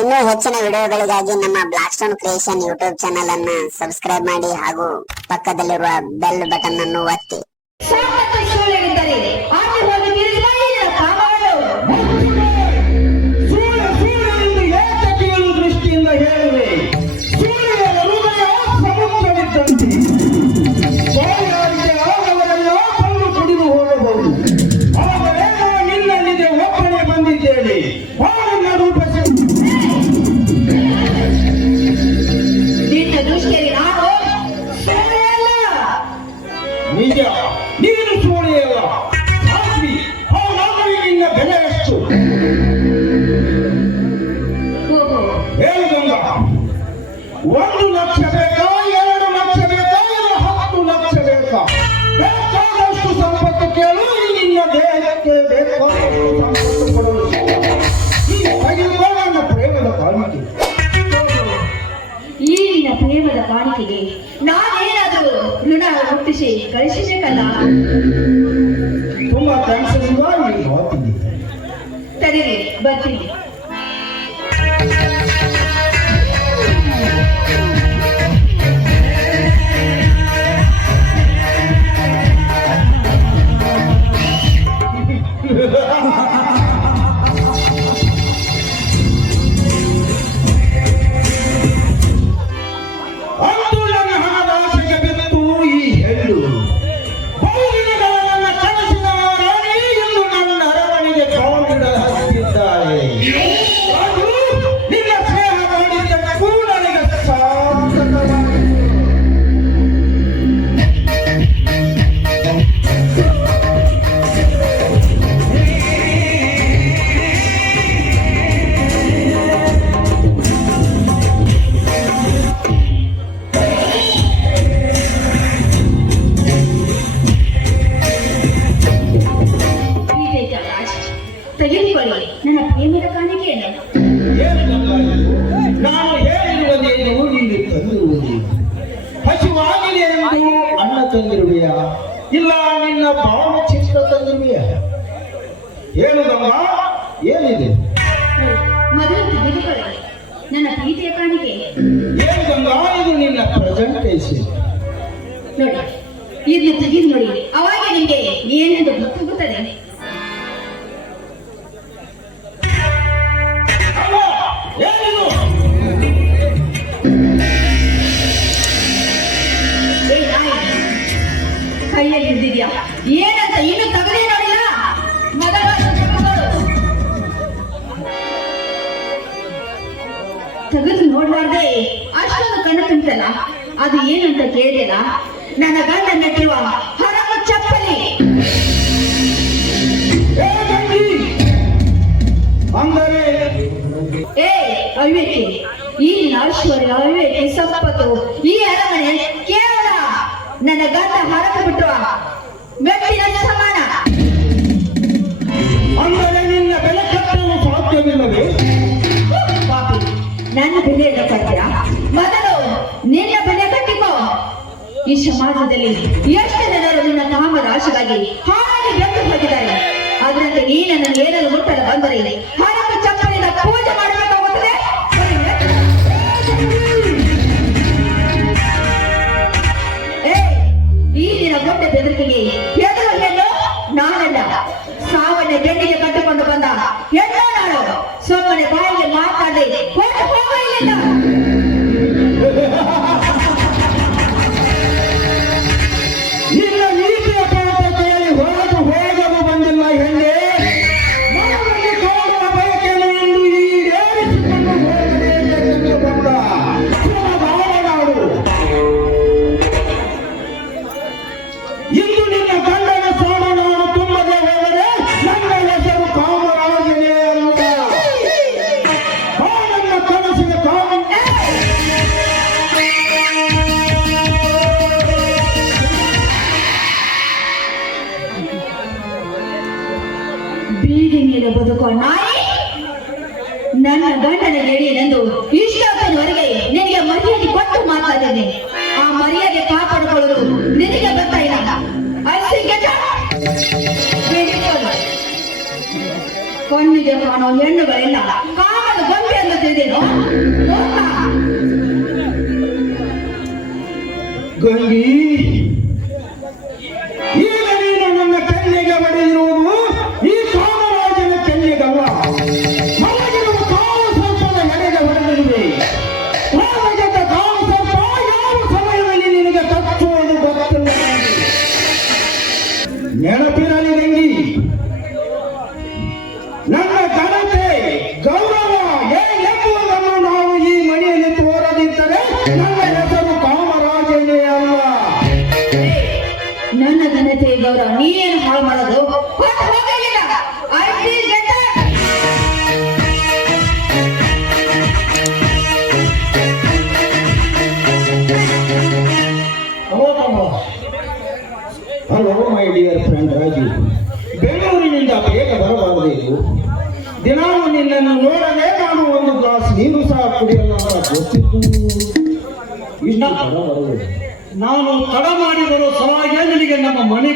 ಇನ್ನೂ ಹೆಚ್ಚಿನ ವಿಡಿಯೋಗಳಿಗಾಗಿ ನಮ್ಮ black stone creation YouTube channel ಅನ್ನ ಸಬ್ಸ್ಕ್ರೈಬ್ ಮಾಡಿ ಹಾಗೂ ಪಕ್ಕದಲ್ಲಿರುವ ಬೆಲ್ ಬಟನ್ ಅನ್ನು ಒತ್ತಿ. নিজে ಇಲ್ಲ ನಿನ್ನ ಭಾವಚಿತ್ರ ತಂದಿರುವೆಯಾ ಏನು ನಮ್ಮ ಏನಿದೆ? ನನ್ನ ಪ್ರೀತಿಯ ಕಾಣಿಕೆ. ಏನು ಗಂಗಾ? ಇದು ನಿನ್ನ ಪ್ರೆಸೆಂಟೇಷನ್ ನೋಡಿ ಇದನ್ನ ತೆಗೆದು ನೋಡಿ. ಅವಾಗ ನಿಮಗೆ ಏನೆಂದು ಗೊತ್ತಾಗುತ್ತದೆ? ಏನಂತ ಇನ್ನು ತಗದೇ ನೋಡಿಲ್ಲ. ತೆಗೆದುಕೊಳ್ಳು. ತೆಗೆದು ನೋಡ್ಲಾರ್ದೆ ಅಷ್ಟೊಂದು ಕಣ್ಣು ತುಂಬಿತಲ್ಲ ಅದು ಏನಂತ ಕೇಳಿದೆಲ್ಲ ನನ್ನ ಗಂಡ ನೆಟ್ಟಿರುವ ಹರಮ ಚಪ್ಪಲಿ. ಏ ಅವಿವೇಕಿ ಈ ಐಶ್ವರ್ಯ ಅವಿವೇಕಿ ಸಂಪತ್ತು ಈ ಅರಮನೆ ಕೇವಲ ನನ್ನ ಗಂಡ ಹರಕ ಬಿಟ್ಟುವ ವ್ಯಕ್ತಿನ ಸಮಾನ. ಅಂದರೆ ನಿನ್ನ ಬೆಲೆ ಕಟ್ಟಲು ಸಾಧ್ಯವಿಲ್ಲವೇ? ಪಾಪಿ ನನ್ನ ಬೆಲೆ ಕಟ್ಟಿಯ ಮೊದಲು ನಿನ್ನ ಬೆಲೆ ಕಟ್ಟಿಕೋ. ಈ ಸಮಾಜದಲ್ಲಿ ಎಷ್ಟು ಜನರು ನಿನ್ನ ಕಾಮ ರಾಶಿಗಾಗಿ ಹಾಳಾಗಿ ಬೆಂದು ಹೋಗಿದ್ದಾರೆ ಅದರಂತೆ ನೀ ನನ್ನನ್ನು ಏರಲು ಮುಟ್ಟಲು ಬಂದರೆ ಹರಕ ಚಪ್ಪಲಿನ ಪೂಜೆ ಮಾಡಬೇಕಾಗುತ್ತದೆ ದಿನ ಮೊಟ್ಟೆ ಬೆದರಿಕೆಗೆ ಎದುರು ಹೆಣ್ಣು ನಾನಲ್ಲ ಸಾವನ್ನ ಬೆನ್ನಿಗೆ ಕಟ್ಟಿಕೊಂಡು ಬಂದ ಹೆಣ್ಣು ನಾನು ಸುಮ್ಮನೆ ಬಾಯಿಗೆ ಮಾತಾಡಿ ಹೊರಟು ಹೋಗ ಬೀದಿ ಮೇಲೆ ನಾಯಿ ನನ್ನ ಗಂಡನ ಗೆಳೆಯನೆಂದು ಇಷ್ಟೊತ್ತಿನವರೆಗೆ ನಿನಗೆ ಮರ್ಯಾದೆ ಕೊಟ್ಟು ಮಾತಾಡಿದ್ದೇನೆ. ಆ ಮರ್ಯಾದೆ ಕಾಪಾಡಿಕೊಳ್ಳಲು ನಿನಗೆ ಬರ್ತಾ ಇಲ್ಲ. ಕಣ್ಣಿಗೆ ಕಾಣೋ ಹೆಣ್ಣುಗಳೆಲ್ಲ. మేడ పీరాలి ಮೈ ಡಿಯರ್ ಫ್ರೆಂಡ್ ರಾಜು ಬೆಂಗಳೂರಿನಿಂದ ಬೇಗ ಬರಬಾರದೇನು ದಿನಾನು ನಿನ್ನನ್ನು ನೋಡದೆ ನಾನು ಒಂದು ಗ್ಲಾಸ್ ನೀನು ಸಹ ಕುಡಿಯಲ್ಲ ಗೊತ್ತಿತ್ತು. ಇಷ್ಟ ನಾನು ತಡ ಮಾಡಿ ಬರೋ ನಿನಗೆ ನಮ್ಮ ಮನೆ